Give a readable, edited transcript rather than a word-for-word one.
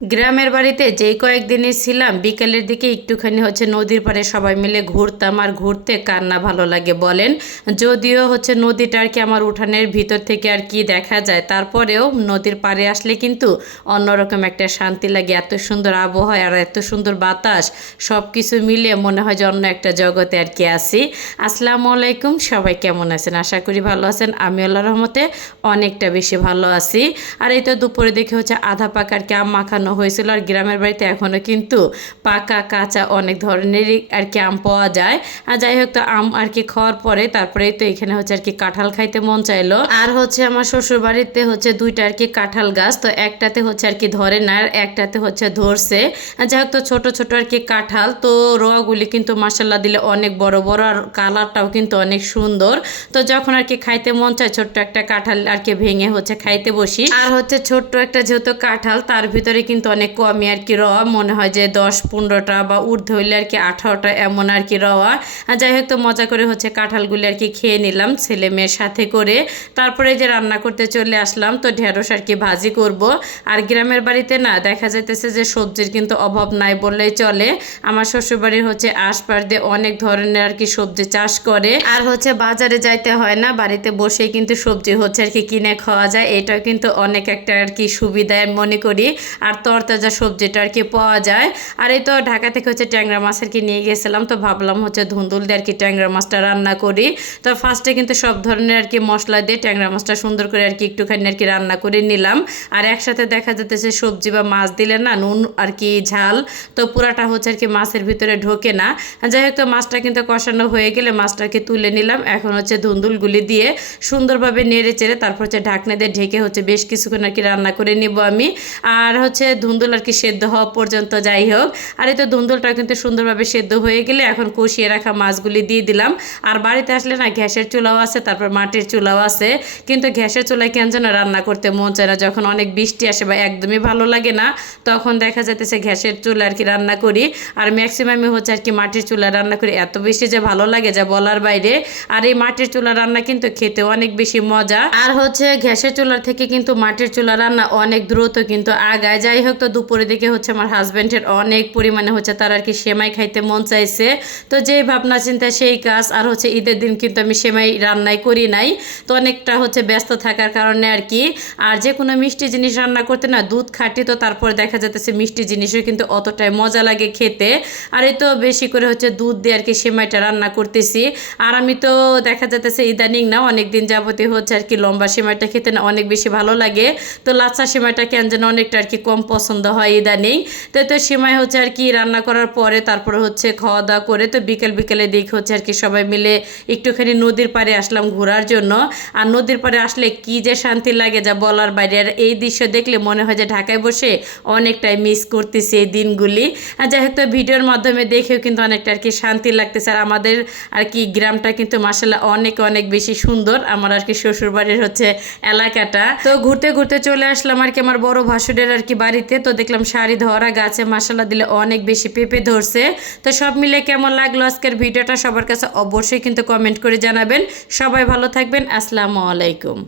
গ্রামের বাড়িতে যেই কয়েকদিনই ছিলাম বিকেলের দিকে একটুখানি নদীর পাড়ে সবাই মিলে ঘুরতাম। আর ঘুরতে কার না ভালো লাগে বলেন। যদিও নদীটা আর কি আমার উঠানের ভিতর থেকে আর কি দেখা যায়, তারপরেও নদীর পাড়ে আসলে কিন্তু অন্যরকম একটা শান্তি লাগে। এত সুন্দর আবহাওয়া আর এত সুন্দর বাতাস, সব কিছু মিলিয়ে মনে হয় যে অন্য একটা জগতে আর কি আছি। আসসালামু আলাইকুম, সবাই কেমন আছেন? আশা করি ভালো আছেন। আমি আল্লাহর রহমতে অনেকটা বেশি ভালো আছি। আর এই তো দুপুরে দেখে আধা পাকা আর কি আম মাখানো হয়েছিল। আর গ্রামের বাড়িতে এখনও কিন্তু পাকা কাঁচা অনেক ধরনেরই আর কি আম পাওয়া যায়। আর যাই হোক, তো আম আর কি খাওয়ার পরে তারপরেই তো এখানে আর কি কাঁঠাল খাইতে মন চাইলো। আর আমার শ্বশুর বাড়িতে দুইটা আর কি কাঁঠাল গাছ, তো একটাতে আর কি ধরে না, আর একটাতে ধরছে। আর যাই হোক, তো ছোট ছোট আর কি কাঁঠাল, তো রোয়াগুলি কিন্তু মাসাল্লাহ দিলে অনেক বড় বড়, আর কালারটাও কিন্তু অনেক সুন্দর। তো যখন আর কি খাইতে মন চায় ছোট্ট একটা কাঁঠাল আর কি ভেঙে খাইতে বসি। আর ছোট্ট একটা যেহেতু কাঁঠাল, তার ভিতরে কিন্তু অনেক কমই আর কি রওয়া, মনে হয় যে 10-15টা বা ঊর্ধ্ব হইলে আর কি 18টা এমন আর কি রওয়া। আর যাই হোক, তো মজা করে কাঁঠালগুলি আর কি খেয়ে নিলাম ছেলে মেয়ের সাথে করে। তারপরে যে রান্না করতে চলে আসলাম, তো ঢেঁড়স আর কি ভাজি করব। আর গ্রামের বাড়িতে না দেখা যাইতেছে যে সবজির কিন্তু অভাব নাই বললেই চলে। আমার শ্বশুরবাড়ির আশপাশ দিয়ে অনেক ধরনের আর কি সবজি চাষ করে। আর বাজারে যাইতে হয় না, বাড়িতে বসেই কিন্তু সবজি আর কি কিনে খাওয়া যায়। এটাও কিন্তু অনেক একটা আর কি সুবিধা মনে করি। আর তরতাজা সবজিটা আর কি পাওয়া যায়। আর এই তো ঢাকা থেকে ট্যাংরা মাছ আর কি নিয়ে গেছিলাম, তো ভাবলাম ধুন্দুল দিয়ে আর কি ট্যাংরা মাছটা রান্না করি। তো ফার্স্টে কিন্তু সব ধরনের আর কি মশলা দিয়ে ট্যাংরা মাছটা সুন্দর করে আর কি একটুখানি আর কি রান্না করে নিলাম। আর একসাথে দেখা যাচ্ছে সবজি বা মাছ দিলে না নুন আর কি ঝাল তো পুরাটা আর কি মাছের ভিতরে ঢোকে না। যাই হোক, তো মাছটা কিন্তু কষানো হয়ে গেলে মাছটাকে তুলে নিলাম। এখন ধুন্দুলগুলি দিয়ে সুন্দরভাবে নেড়ে চেড়ে তারপর ঢাকনা দিয়ে ঢেকে বেশ কিছুক্ষণ আর কি রান্না করে নিব আমি। আর ধুন্দুল আর কি সেদ্ধ হওয়া পর্যন্ত যাই হোক। আর এই তো ধুন্দুলটা কিন্তু সুন্দরভাবে সেদ্ধ হয়ে গেলে এখন কষিয়ে রাখা মাছগুলি দিয়ে দিলাম। আর বাড়িতে আসলে না গ্যাসের চুলাও আছে, তারপর মাটির চুলাও আছে, কিন্তু গ্যাসের চুলায় কেন যেন রান্না করতে মন চায় না। যখন অনেক বৃষ্টি আসে বা একদমই ভালো লাগে না, তখন দেখা যাইতেছে গ্যাসের চুলা আর কি রান্না করি। আর ম্যাক্সিমামই আর কি মাটির চুলা রান্না করি, এত বেশি যে ভালো লাগে যা বলার বাইরে। আর এই মাটির চুলা রান্না কিন্তু খেতে অনেক বেশি মজা। আর গ্যাসের চুলার থেকে কিন্তু মাটির চুলা রান্না অনেক দ্রুত কিন্তু আগায়। যাই হোক, তো দুপুরে দিকে আমার হাজব্যান্ডের অনেক পরিমাণে তার আর কি সেমাই খাইতে মন চাইছে। তো যেই ভাবনা চিন্তা সেই কাজ। আর ঈদের দিন কিন্তু আমি সেমাই রান্নাই করি নাই, তো অনেকটা ব্যস্ত থাকার কারণে আর কি। আর যে কোনো মিষ্টি জিনিস রান্না করতে না দুধ খাটি, তো তারপর দেখা যাচ্ছে মিষ্টি জিনিসও কিন্তু অতটাই মজা লাগে খেতে। আর এই তো বেশি করে দুধ দিয়ে আর কি সেমাইটা রান্না করতেছি। আর আমি তো দেখা যাচ্ছে ইদানিং না অনেক দিন যাবতীয় আর কি লম্বা সেমাইটা খেতে না অনেক বেশি ভালো লাগে। তো লাচ্ছা সেমাইটা কেন যেন অনেকটা আর কি কম পছন্দ হয় ইদানিং। তো সেমাই আর কি রান্না করার পরে তারপরে খাওয়া দাওয়া করে তো বিকেলে দেখে আর কি সবাই মিলে একটুখানি নদীর পাড়ে আসলাম ঘোরার জন্য। আর নদীর পাড়ে আসলে কি যে শান্তি লাগে যা বলার বাইরে। আর এই দৃশ্য দেখলে মনে হয় যে ঢাকায় বসে অনেকটাই মিস করতেছি এই দিনগুলি। আর যাই হোক, তো ভিডিওর মাধ্যমে দেখেও কিন্তু অনেকটা আর কি শান্তি লাগতেছে। আর আমাদের আর কি গ্রামটা কিন্তু মাসাল্লাহ অনেক অনেক বেশি সুন্দর, আমার আর কি শ্বশুরবাড়ির এলাকাটা। তো ঘুরতে ঘুরতে চলে আসলাম আর কি আমার বড় ভাসুরের আর কি বাড়িতে। তো দেখলাম শাড়ি ধরা গাছে মাসাল্লাহ দিলে অনেক বেশি পেঁপে ধরছে। তো সব মিলে কেমন লাগলো আজকের ভিডিওটা সবার কাছে অবশ্যই কিন্তু কমেন্ট করে জানাবেন। সবাই ভালো থাকবেন। আসসালামু আলাইকুম।